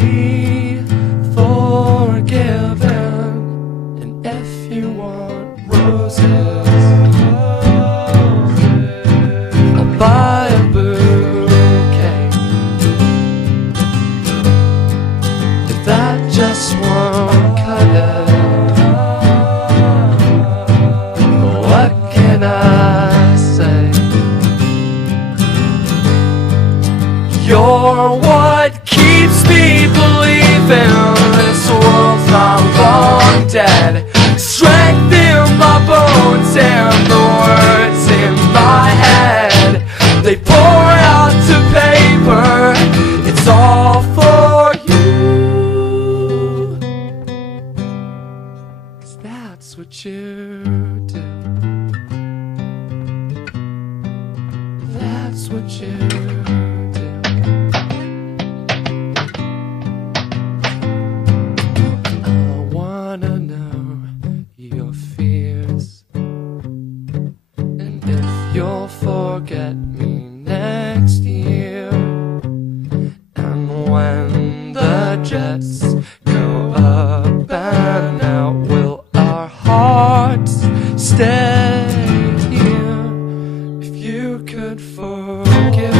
be forgiven. And if you want roses, I'll buy a bouquet. If that just won't cut it, what can I say? You're what keeps me believing this world's not long dead. Strength in my bones and the words in my head, they pour out to paper. It's all for you, 'cause that's what you do. That's what you do. I wanna know your fears, and if you'll forget me next year. And when the jets go up and out, will our hearts stay here? If you could forgive